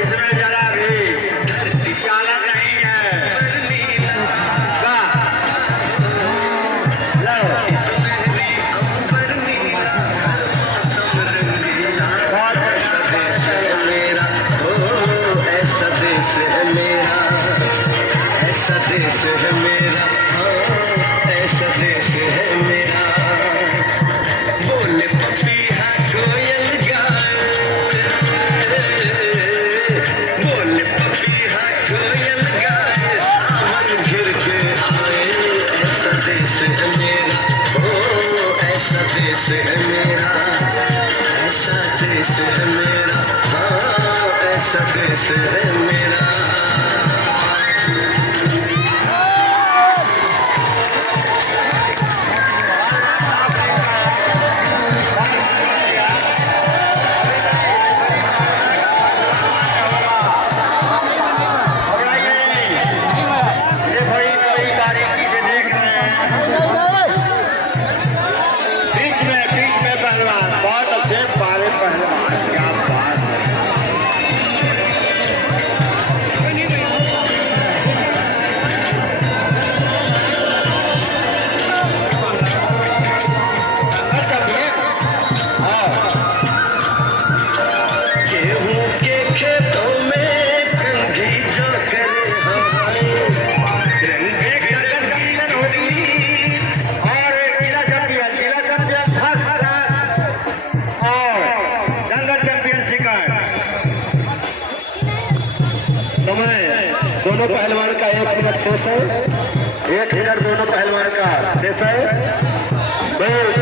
इसमें जरा भी चालक नहीं है। लो देश है मेरा, ऐसा देश है मेरा, हाँ ऐसा देश है मेरा। दोनों पहलवान का 1 मिनट शेष है। 1 मिनट दोनों पहलवान का शेष है।